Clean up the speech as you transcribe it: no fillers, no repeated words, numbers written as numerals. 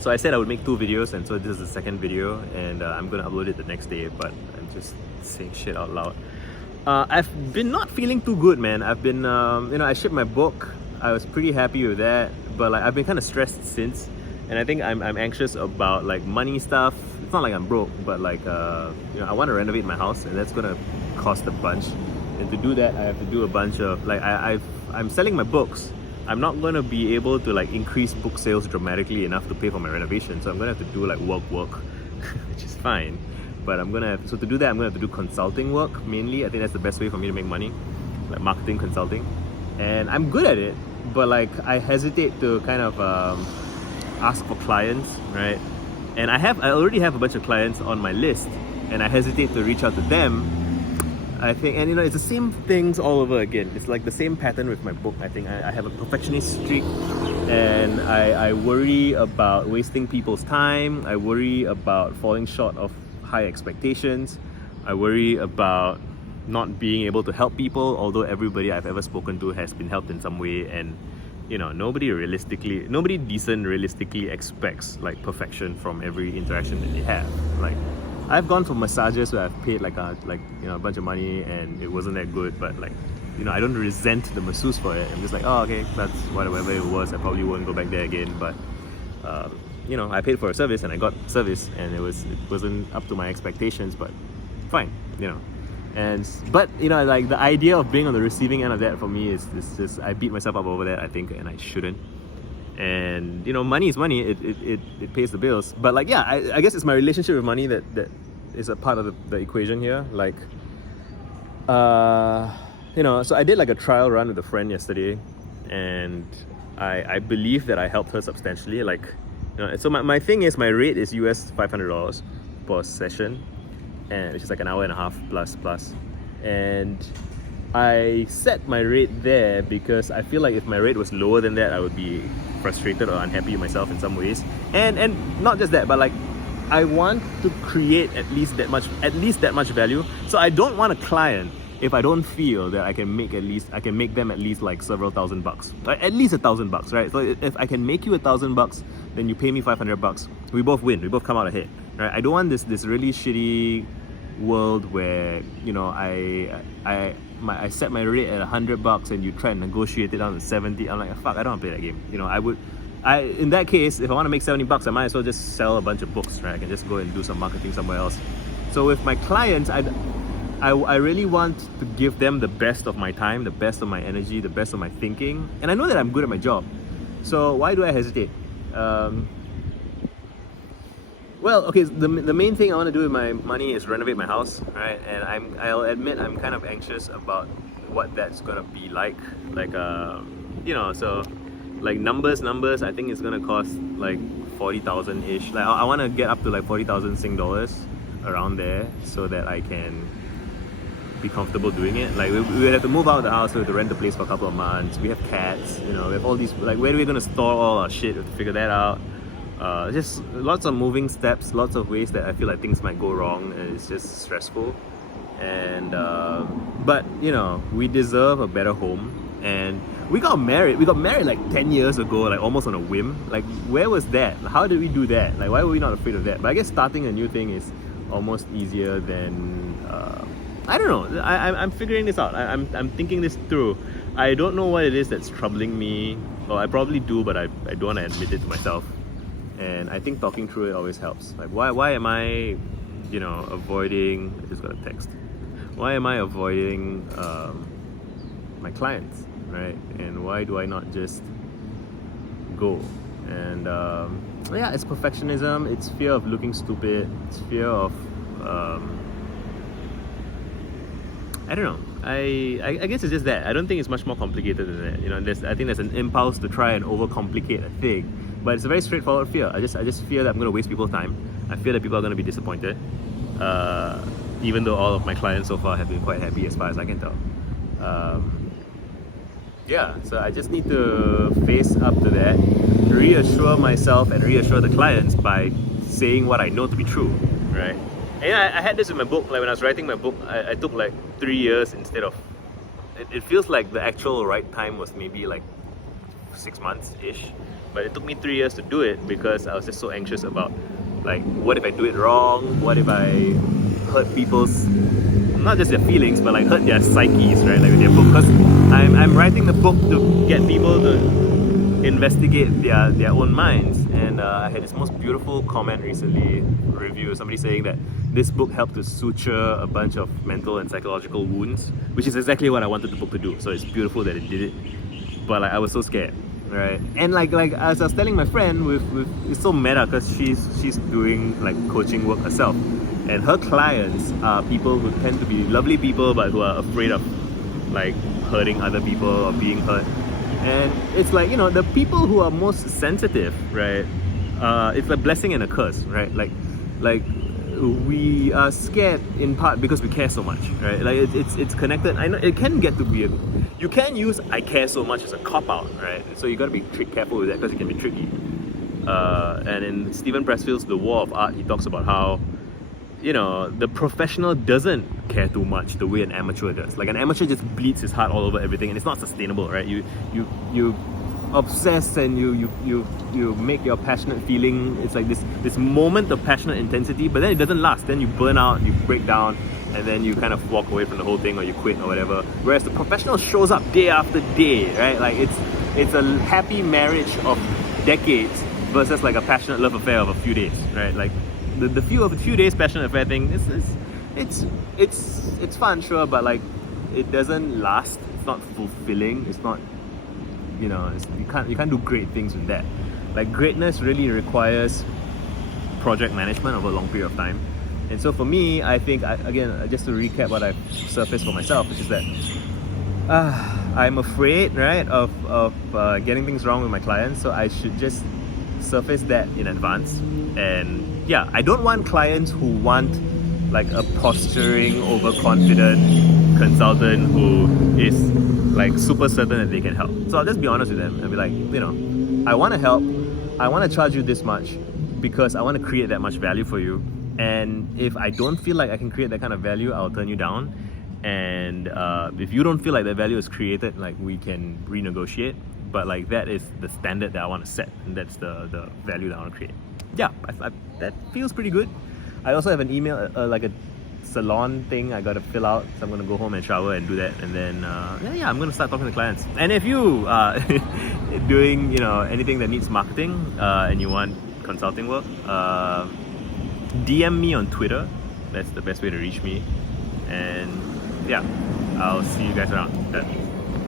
So I said I would make 2 videos, and so this is the second video, and I'm gonna upload it the next day, but I'm just saying shit out loud. I've been not feeling too good, man. I've been, I shipped my book. I was pretty happy with that, but like I've been kind of stressed since, and I think I'm anxious about like money stuff. It's not like I'm broke, but like I want to renovate my house, and that's gonna cost a bunch. And to do that, I have to do a bunch of like I'm selling my books. I'm not gonna be able to like increase book sales dramatically enough to pay for my renovation, so I'm gonna have to do like work, which is fine. But so to do that, I'm gonna have to do consulting work mainly. I think that's the best way for me to make money, like marketing consulting. And I'm good at it, but like I hesitate to kind of ask for clients, right? And I already have a bunch of clients on my list, and I hesitate to reach out to them. I think, and it's the same things all over again. It's like the same pattern with my book. I think I have a perfectionist streak, and I worry about wasting people's time. I worry about falling short of high expectations. I worry about not being able to help people, although everybody I've ever spoken to has been helped in some way. And nobody decent realistically expects like perfection from every interaction that they have. Like, I've gone for massages where I've paid a bunch of money and it wasn't that good, but like, I don't resent the masseuse for it. I'm just like, oh, okay, that's whatever it was. I probably won't go back there again. But I paid for a service and I got service, and it wasn't up to my expectations, but fine, but like the idea of being on the receiving end of that for me is just I beat myself up over that, I think, and I shouldn't. And money is money. It pays the bills. But like, yeah, I guess it's my relationship with money that is a part of the equation here. Like, so I did like a trial run with a friend yesterday, and I believe that I helped her substantially. Like, so my thing is, my rate is US $500 per session, and which is like an hour and a half plus. And I set my rate there because I feel like if my rate was lower than that, I would be frustrated or unhappy with myself in some ways. And not just that, but like I want to create at least that much value. So I don't want a client if I don't feel that I can make them at least like several $1,000, like at least $1,000, right? So if I can make you $1,000, then you pay me $500. We both win. We both come out ahead, right? I don't want this really shitty world where I set my rate at $100 and you try and negotiate it down to 70. I'm like, fuck, I don't want to play that game. In that case, if I want to make $70, I might as well just sell a bunch of books, right? I can just go and do some marketing somewhere else. So with my clients, I really want to give them the best of my time, the best of my energy, the best of my thinking, and I know that I'm good at my job. So why do I hesitate? Well, okay, the main thing I want to do with my money is renovate my house, right? And I'll admit I'm kind of anxious about what that's gonna be like. Like, so like numbers, I think it's gonna cost like 40,000-ish. Like, I want to get up to like 40,000 Sing dollars around there so that I can be comfortable doing it. Like, we would have to move out of the house, we have to rent the place for a couple of months. We have cats, we have all these, like, where are we gonna store all our shit? We have to figure that out. Just lots of moving steps, lots of ways that I feel like things might go wrong, and it's just stressful. And but we deserve a better home. And we got married like 10 years ago, like almost on a whim. Like, where was that? How did we do that? Like, why were we not afraid of that? But I guess starting a new thing is almost easier than I don't know. I'm figuring this out. I'm thinking this through. I don't know what it is that's troubling me. Well, I probably do, but I don't want to admit it to myself. And I think talking through it always helps. Like, why am I, avoiding? I just got a text. Why am I avoiding my clients, right? And why do I not just go? And yeah, it's perfectionism. It's fear of looking stupid. It's fear of I don't know. I guess it's just that. I don't think it's much more complicated than that. I think there's an impulse to try and overcomplicate a thing. But it's a very straightforward fear. I just fear that I'm going to waste people's time. I fear that people are going to be disappointed. Even though all of my clients so far have been quite happy as far as I can tell. Yeah, so I just need to face up to that, reassure myself and reassure the clients by saying what I know to be true, right? And I had this in my book. Like, when I was writing my book, I took like 3 years instead of... It feels like the actual right time was maybe like 6 months-ish. But it took me 3 years to do it because I was just so anxious about, like, what if I do it wrong? What if I hurt people's, not just their feelings, but like hurt their psyches, right? Like with their book. Because I'm writing the book to get people to investigate their own minds. And I had this most beautiful comment recently, review, somebody saying that this book helped to suture a bunch of mental and psychological wounds, which is exactly what I wanted the book to do. So it's beautiful that it did it. But like, I was so scared, right? And like as I was telling my friend, it's so meta because she's doing like coaching work herself, and her clients are people who tend to be lovely people but who are afraid of like hurting other people or being hurt. And it's like, you know, the people who are most sensitive, right? It's a blessing and a curse, right? Like we are scared in part because we care so much, right? Like it's connected. I know it can get to be you can use "I care so much" as a cop out, right? So you got to be careful with that because it can be tricky. And in Stephen Pressfield's The War of Art, he talks about how, you know, the professional doesn't care too much the way an amateur does. Like an amateur just bleeds his heart all over everything, and it's not sustainable, right? You obsess and you make your passionate feeling. It's like this moment of passionate intensity, but then it doesn't last. Then you burn out, you break down, and then you kind of walk away from the whole thing, or you quit or whatever. Whereas the professional shows up day after day, right? Like it's a happy marriage of decades versus like a passionate love affair of a few days, right? Like the few days passionate affair thing, it's fun, sure, but like it doesn't last. It's not fulfilling. It's not, you know, you can't do great things with that. Like greatness really requires project management over a long period of time. And so for me, I think, again, just to recap what I've surfaced for myself, which is that I'm afraid, right, of getting things wrong with my clients, so I should just surface that in advance. And yeah, I don't want clients who want like a posturing, overconfident consultant who is like super certain that they can help. So I'll just be honest with them and be like, you know, I want to help, I want to charge you this much because I want to create that much value for you. And if I don't feel like I can create that kind of value, I'll turn you down. And if you don't feel like that value is created, like we can renegotiate. But like that is the standard that I want to set, and that's the value that I want to create. Yeah, that feels pretty good. I also have an email, like a salon thing I got to fill out, so I'm going to go home and shower and do that, and then yeah, I'm going to start talking to clients. And if you are doing, you know, anything that needs marketing and you want consulting work, DM me on Twitter. That's the best way to reach me. And yeah, I'll see you guys around.